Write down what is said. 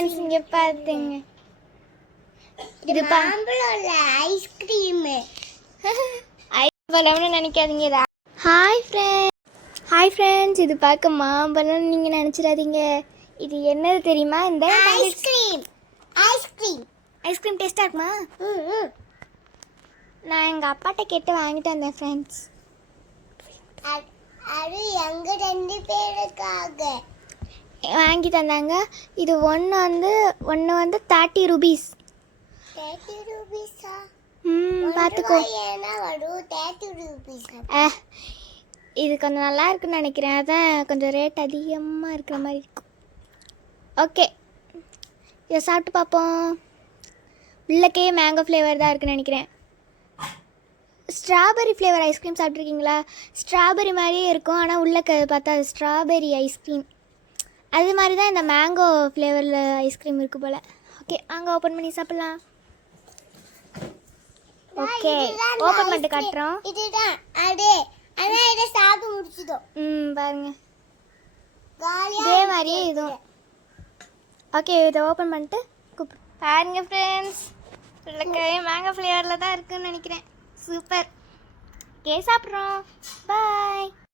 Friends இங்க பாருங்க. இது மாம்பழம்ல ஐஸ்கிரீம். ஐஸ்பழம்னு நினைக்காதீங்க. ஹாய் ஃப்ரெண்ட்ஸ், இது பார்க்க மாம்பழம்னு நீங்கள் நினச்சிடாதீங்க. இது என்னது தெரியுமா? இந்த ஐஸ்கிரீம். ஐஸ்கிரீம் ஐஸ்கிரீம் டேஸ்ட்டாக இருக்குமா? நான் எங்கள் அப்பாட்ட கேட்டு வாங்கிட்டு வந்தேன் ஃப்ரெண்ட்ஸ். அது எங்க 2 பேருக்காக வாங்கி தந்தாங்க. இது ஒன்று வந்து 30 ரூபீஸ். 30 ரூபீஸா? பார்த்துக்கோ. ஏன்னா வரும் 30 ரூபீஸ். இது கொஞ்சம் நல்லா இருக்குன்னு நினைக்கிறேன். அதான் கொஞ்சம் ரேட் அதிகமாக இருக்கிற மாதிரி இருக்கும். ஓகே, இதை சாப்பிட்டு பார்ப்போம். உள்ளக்கே மேங்கோ ஃப்ளேவர் தான் இருக்குன்னு நினைக்கிறேன். ஸ்ட்ராபெரி ஃப்ளேவர் ஐஸ்கிரீம் சாப்பிட்ருக்கீங்களா? ஸ்ட்ராபெரி மாதிரியே இருக்கும், ஆனால் உள்ளக்க பார்த்தா அது ஸ்ட்ராபெரி ஐஸ்கிரீம். அது மாதிரி தான் இந்த மேங்கோ ஃப்ளேவரில் ஐஸ்கிரீம் இருக்குது போல். ஓகே, அங்கே ஓப்பன் பண்ணி சாப்பிட்லாம். ஓகே, ஓப்பன் பண்ணிட்டு காட்டுறோம். இதுதான் அடே, ஆனா இத சாப்பிட்டு முடிச்சிட்டோம். பாருங்க, காலியா இதே மாதிரியே இதுவும். ஓகே, இதை ஓப்பன் பண்ணிட்டு கூப்பிடு. பாருங்க ஃப்ரெண்ட்ஸ், உள்ளக்கே மேங்கோ ஃப்ளேவரில் தான் இருக்குதுன்னு நினைக்கிறேன். சூப்பர். ஓகே, சாப்பிட்றோம். பாய்.